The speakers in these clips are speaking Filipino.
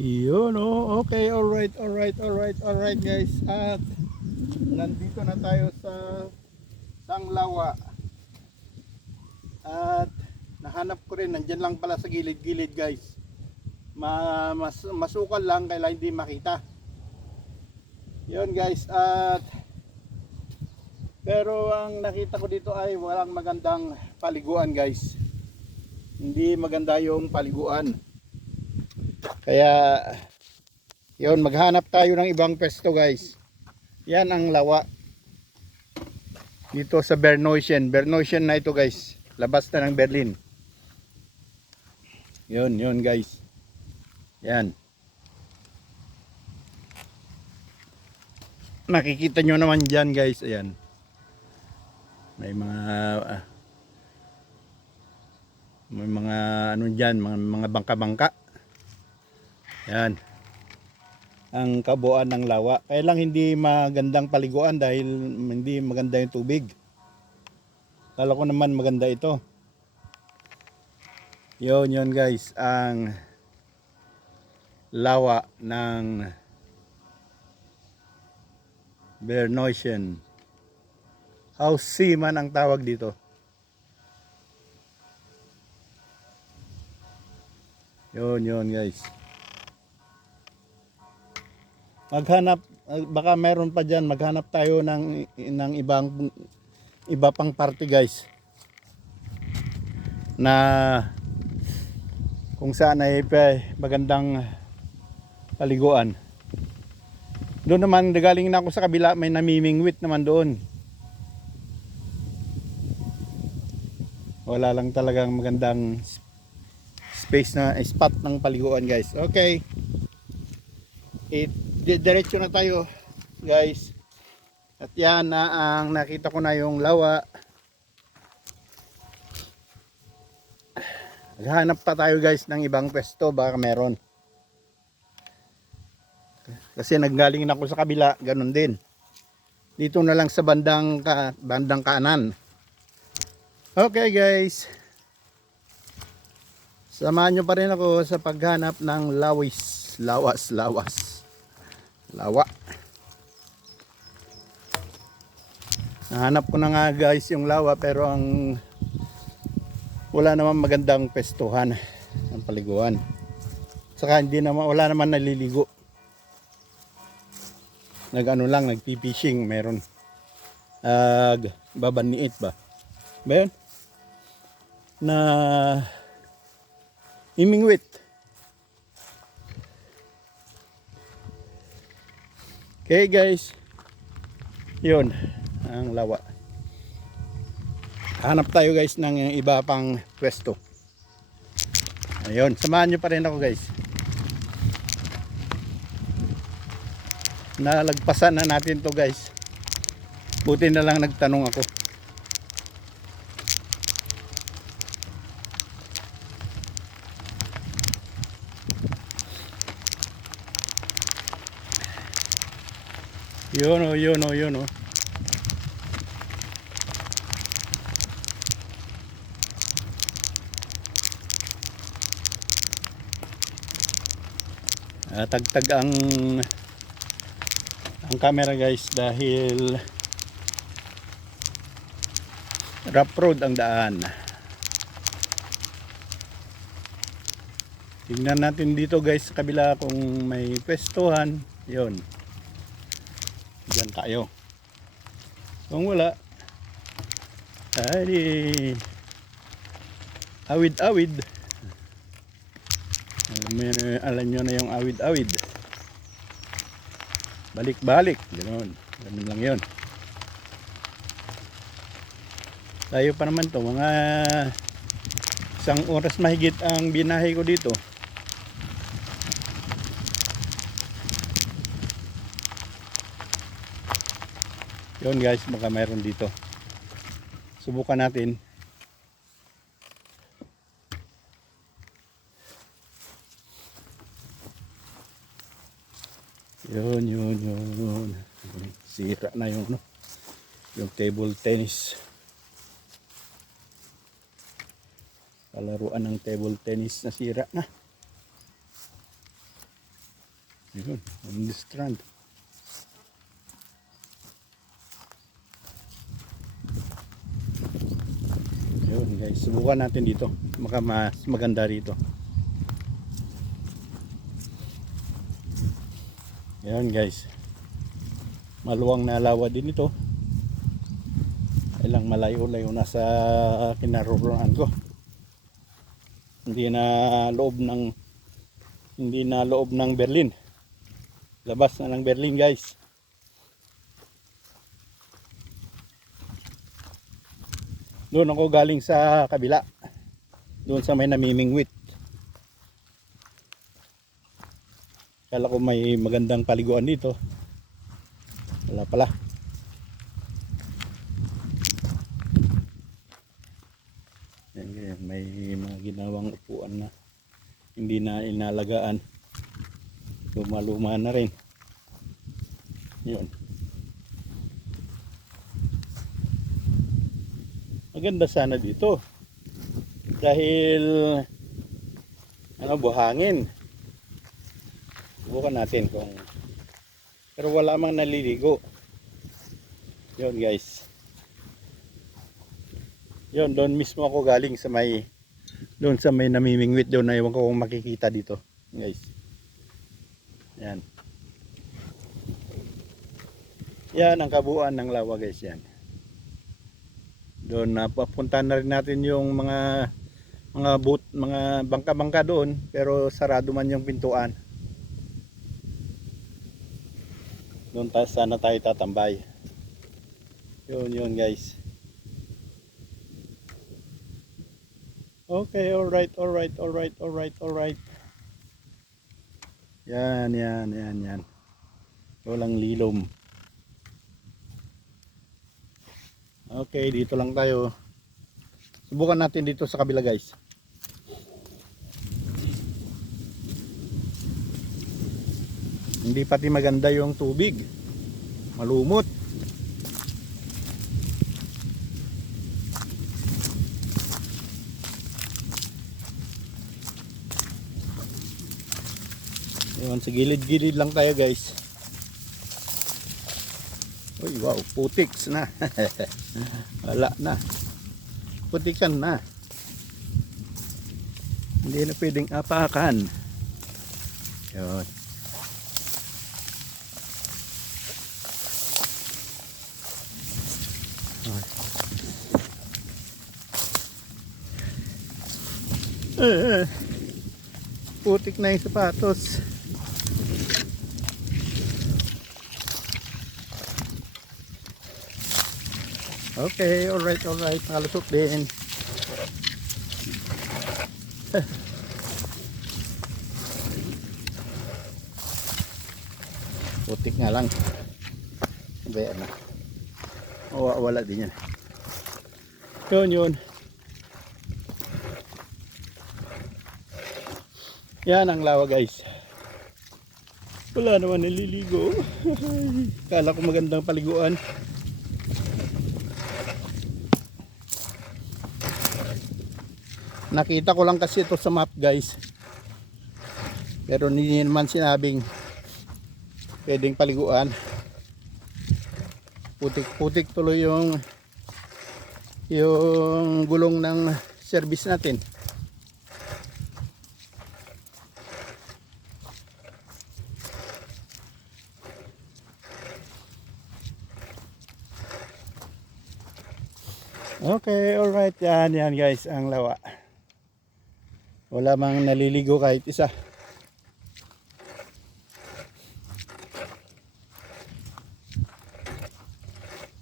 Yun, oh. Okay, alright guys. At nandito na tayo sa Sanglawa. At nahanap ko rin, nandyan lang pala sa gilid-gilid guys. Masukal lang, kaya hindi makita. Yun guys, at pero ang nakita ko dito ay walang magandang paliguan guys. Hindi maganda yung paliguan. Kaya yun, maghanap tayo ng ibang pwesto guys. Yan ang lawa dito sa Berneuschen na ito guys, labas na ng Berlin. Yun guys, yan, nakikita nyo naman dyan guys. Ayan, may mga ano dyan, mga bangka-bangka. Yan ang kabuuan ng lawa. Kaya lang hindi magandang paliguan dahil hindi maganda yung tubig. Kala ko naman maganda ito. Yun guys, ang lawa ng Berneuschen. House C man ang tawag dito. Yun guys. Maghanap, baka meron pa dyan, maghanap tayo ng iba pang party guys, na kung saan ay magandang paliguan. Doon naman, galing na ako sa kabila, may namimingwit naman doon. Wala lang talagang magandang space na spot ng paliguan guys. Okay, diretso na tayo guys. At yan na ang nakita ko na yung lawa. Naghanap pa tayo guys ng ibang pwesto, baka meron. Kasi nanggaling na ako sa kabila, ganun din. Dito na lang sa bandang kanan. Okay guys, samahan nyo pa rin ako sa paghanap ng lawas. Lawa. Nahanap ko na nga guys yung lawa, pero wala naman magandang pestuhan ng paliguan. Saka wala naman naliligo. Nagpi-fishing meron. Babaniit ba? Ba yun? Na imingwit. Okay guys, yun ang lawa. Hanap tayo guys ng iba pang pwesto. Ayun, samahan nyo pa rin ako guys. Nalagpasan na natin to guys. Buti na lang nagtanong ako. Yun oh. Tagtag ang camera guys dahil rough road ang daan. Tingnan natin dito guys sa kabila kung may pwestuhan. Yun, diyan tayo. Kung wala ay awid. Alam nyo na yung awid. Balik. Ganun lang yun. Tayo pa naman to. Mga 1 oras mahigit ang binahe ko dito. Yun guys, baka mayroon dito. Subukan natin. Yun. Sira na yung table tennis. Palaruan ng table tennis na sira na. Yun, on the strand. Yun guys, subukan natin dito. Baka mas maganda rito. Yan guys. Maluwang na lawa din ito. Ilang malayo-layo na sa kinaroroonan ko. Hindi na loob ng Berlin. Labas na ng Berlin guys. Doon ako galing sa kabila. Doon sa may namimingwit. Kala ko may magandang paliguan dito. Wala pala. Yan, may mga ginawang upuan na hindi na inalagaan. Luma-luma na rin. Yun. Maganda sana dito. Dahil buhangin. Subukan natin kung pero wala mang naliligo. Yun guys. Yun, doon mismo ako galing sa may namimingwit doon na ewan ko kung makikita dito guys. Yan. Yan ang kabuuan ng lawa guys yan. Doon papunta na rin natin yung mga bangka-bangka doon pero sarado man yung pintuan. Doon sana tayo tatambay. Yun guys. Okay, alright. Yan. Walang lilom. Okay, dito lang tayo. Subukan natin dito sa kabila guys. Hindi pati maganda yung tubig. Malumot. Yun, sa gilid-gilid lang tayo guys. Uy, wow, putiks na. Wala na. Putikan na. Hindi na pwedeng apakan. Yun. Putik na yung sapatos. Okay, alright. Nakalusot din. Putik nga lang. Bayaan na. Wala din yan. Yun. Yan ang lawa guys. Wala naman naliligo. Kala ko magandang paliguan. Nakita ko lang kasi ito sa map guys. Pero hindi naman sinabing pwedeng paliguan. Putik tuloy yung gulong ng service natin. Okay, alright. Yan guys ang lawa. Wala mang naliligo kahit isa.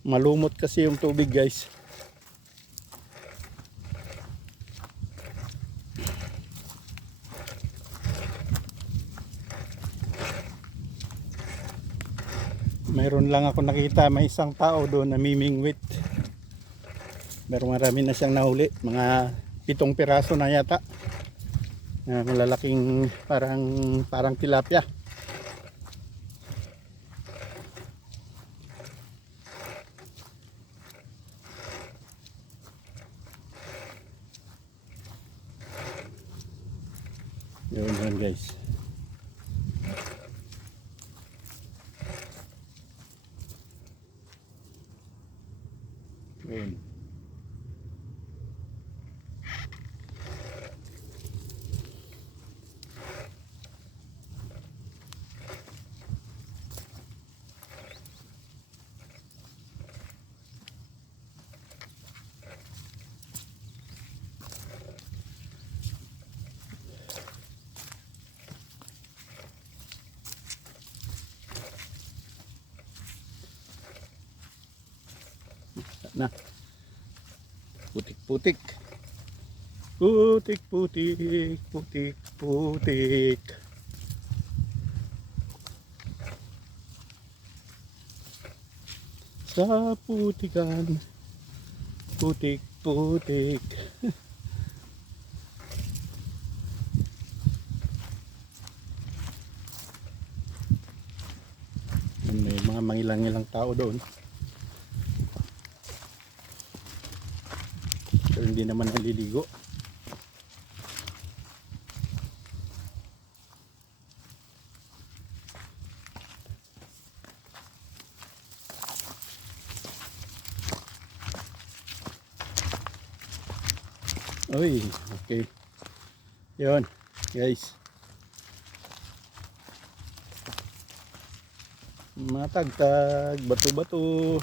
Malumot kasi yung tubig guys. Mayroon lang ako nakita, may isang tao doon namimingwit. Pero marami na siyang nahuli, mga 7 piraso na yata. Malalaking parang tilapia. Yun guys. Yun. Na. Putik-putik. Putik-putik, putik-putik. Sa putikan, putik-putik. May mga mangilang-ilang tao doon. Pero hindi naman naliligo. Uy, okay. Yun, guys. Matagtag, bato-bato.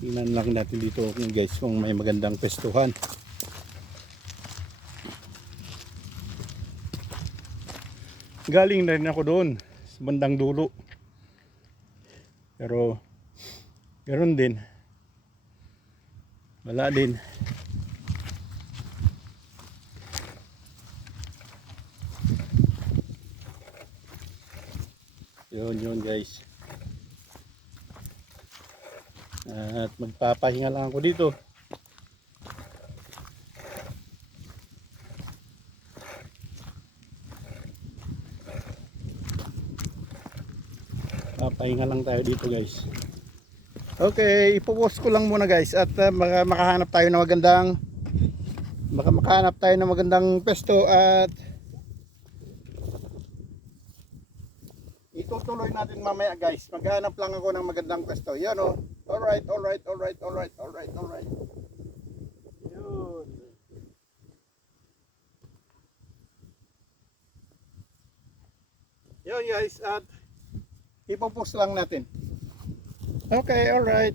Tingnan lang natin dito guys kung may magandang pestuhan. Galing na rin ako doon sa bandang dulo. Pero ganoon din. Wala din. Yun guys. At magpapahinga lang ako dito. Papahinga lang tayo dito guys. Okay, ipopost ko lang muna guys at makahanap tayo ng magandang pesto at itutuloy natin mamaya guys. Maghanap lang ako ng magandang pesto. Yan oh. Alright. Yun. Yun guys at ipopost lang natin. Okay, alright.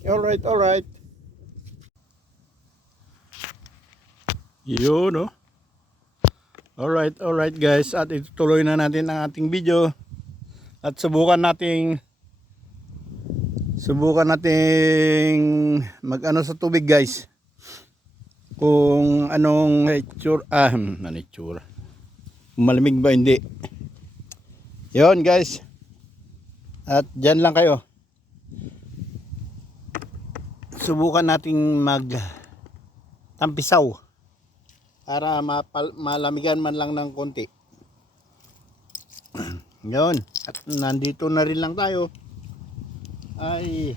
Yun oh. Alright guys at itutuloy na natin ang ating video at subukan nating mag-ano sa tubig guys. Kung anong itsura. Malamig ba hindi. Yun guys. At dyan lang kayo. Subukan nating mag tampisaw para malamigan man lang ng konti. Yun. At nandito na rin lang tayo. Ay.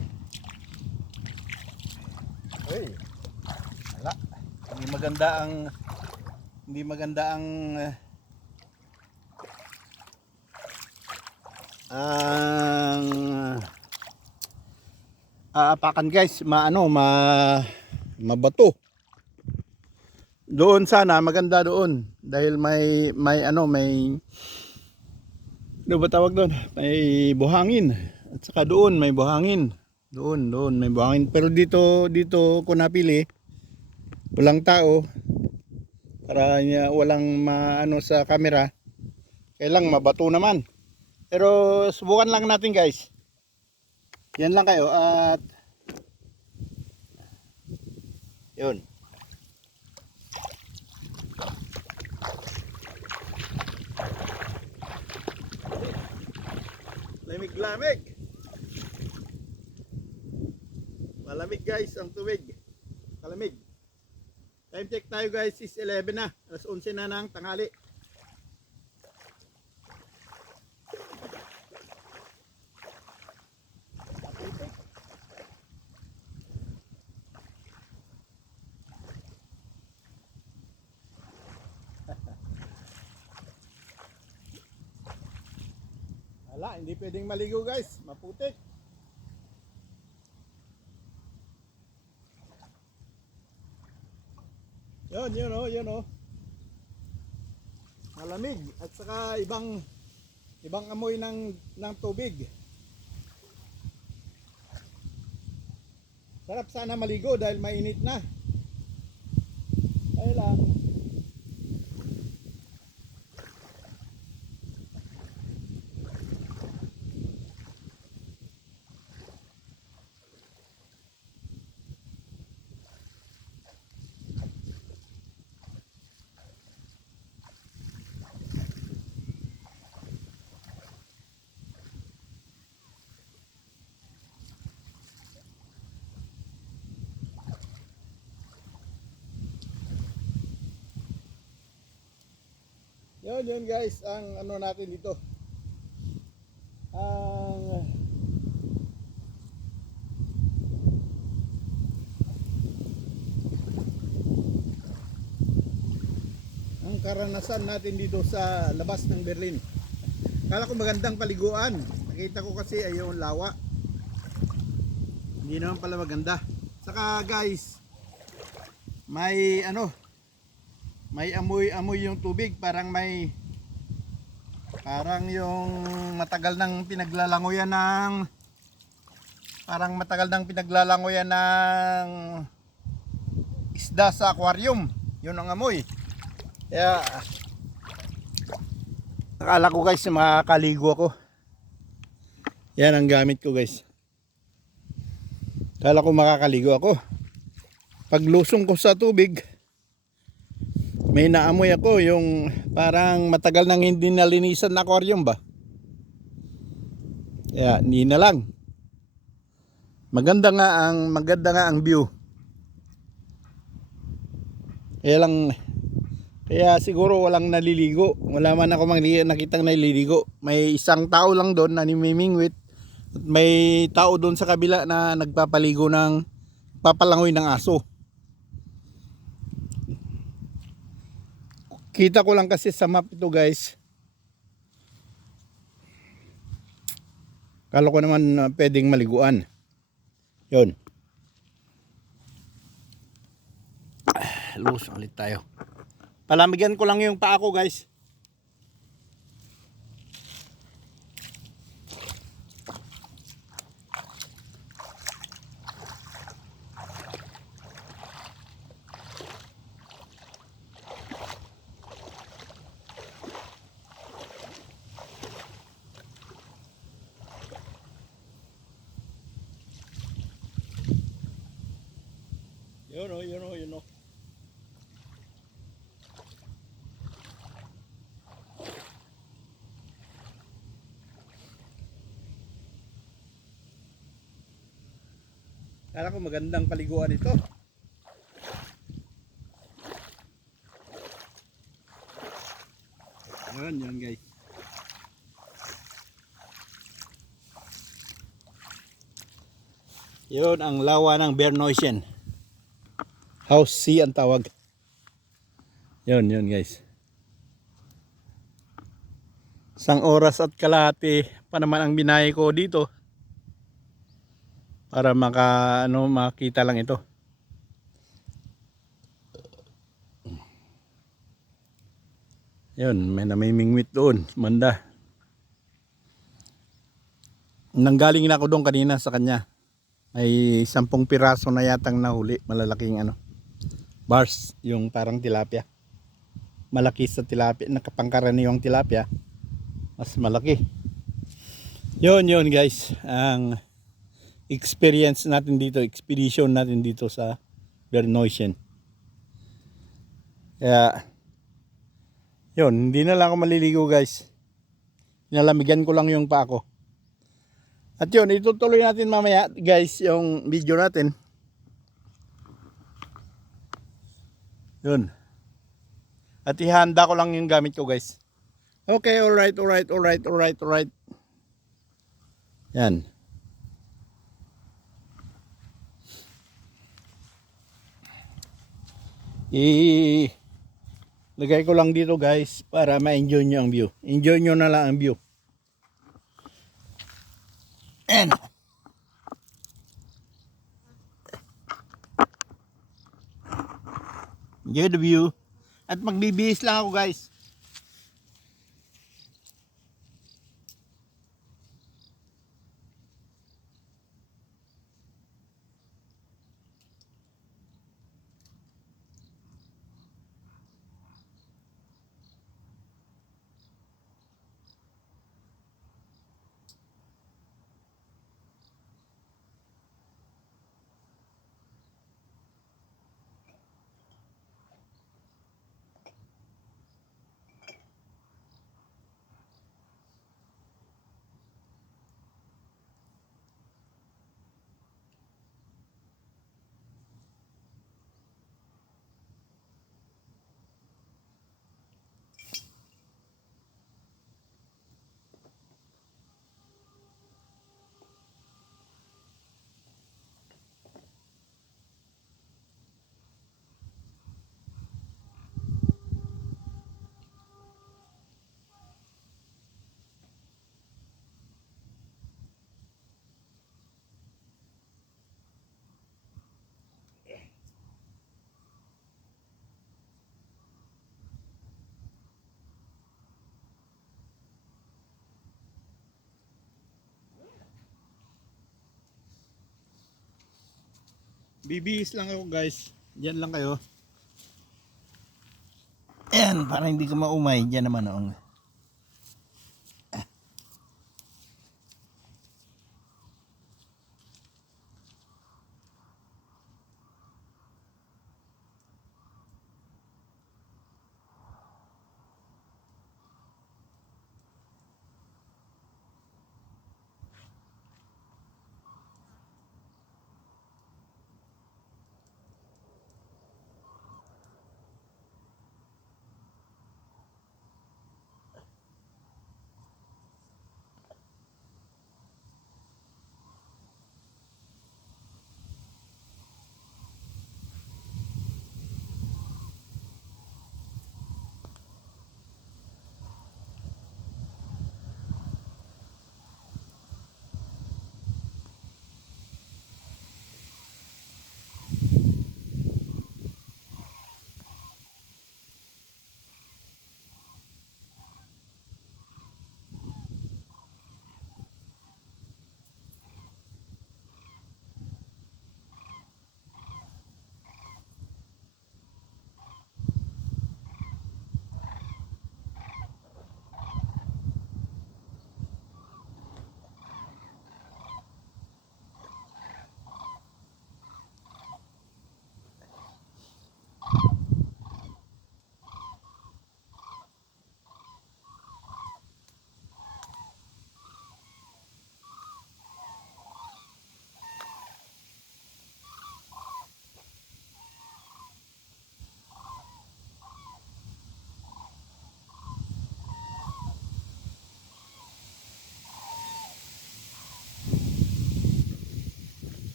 Wala. Hindi maganda ang aapakan guys, mabato. Doon sana maganda doon dahil may ano ba tawag doon? May buhangin. At saka doon may buhangin. Doon may buhangin. Pero dito ko napili. Walang tao. Para walang maano sa camera. Kailang mabato naman. Pero subukan lang natin guys. Yan lang kayo at yun. Lamig. Malamig guys ang tubig. Kalamig. Time check tayo guys is 11 na. Alas 11 na ng tanghali. Wala, hindi pwedeng maligo guys. Maputik. Yun oh, yun oh. Malamig at saka ibang amoy ng tubig. Sarap sana maligo dahil mainit na. Ay lang. Yun guys, ang ano natin dito. Ang karanasan natin dito sa labas ng Berlin. Kala ko magandang paliguan. Nakita ko kasi ay yung lawa. Hindi naman pala maganda. Saka guys, may ano, may amoy yung tubig, parang yung matagal nang pinaglalangoyan ng isda sa aquarium. Yun ang amoy. Kaya akala ko guys makakaligo ako. Yan ang gamit ko guys. Akala ko makakaligo ako. Paglusong ko sa tubig, may naamoy ako yung parang matagal nang hindi nalinisan na aquarium ba. Kaya hindi na lang. Maganda nga ang view. Kaya siguro walang naliligo. Wala man ako nakitang naliligo. May isang tao lang doon na nimimingwit. At may tao doon sa kabila na nagpapaligo papalangoy ng aso. Kita ko lang kasi sa map ito guys. Kala ko naman pwedeng maliguan. Yun. Lus ulit tayo. Palamigyan ko lang yung paa ko guys. Yun o. Kala ko magandang paliguan ito. Yun guys. Yun ang lawa ng Berneuschen. House C ang tawag. Yun guys. 1 oras at kalahati pa naman ang binahe ko dito para makita lang ito. Yun, may namimingwit doon, manda. Nanggaling na ako doon kanina sa kanya. May 10 piraso na yatang nahuli, malalaking bars, yung parang tilapia. Malaki sa tilapia, nakapangkaraniwang tilapia. Mas malaki. Yun guys, ang experience natin dito, expedition natin dito sa Berneuschen. Kaya yun, hindi na lang ako maliligo guys. Nalamigan ko lang yung paa ko. At yun, itutuloy natin mamaya guys yung video natin. Yun. At ihanda ko lang yung gamit ko guys. Okay, alright. Yan. Lagay ko lang dito guys para ma-enjoy nyo ang view. Enjoy nyo na lang ang view. And Enjoy the view. At magbibihis lang ako guys. Bibihis lang ako guys. Diyan lang kayo. Ayan, para hindi ka maumay. Diyan naman oh.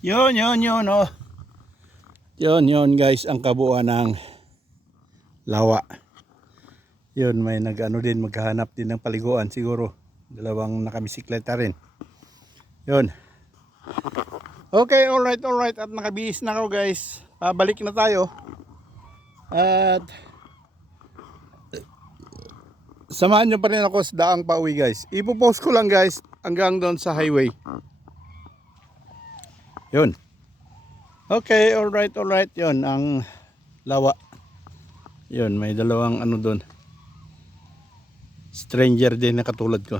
Yun oh. Yun guys ang kabuuan ng lawa. Yun may nag-ano din, maghahanap din ng paliguan siguro. Dalawang nakabisikleta rin. Yun. Okay, alright. At nakabihis na ako guys. Pabalik na tayo. At samahan nyo pa rin ako sa daang pauwi guys. Ipopost ko lang guys hanggang doon sa highway. Yun. Okay, alright. Yun ang lawa. Yun, may dalawang ano doon. Stranger din na katulad ko.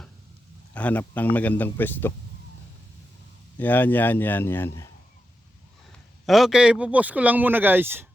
Hanap ng magandang pwesto. Yan. Okay, ipopost ko lang muna guys.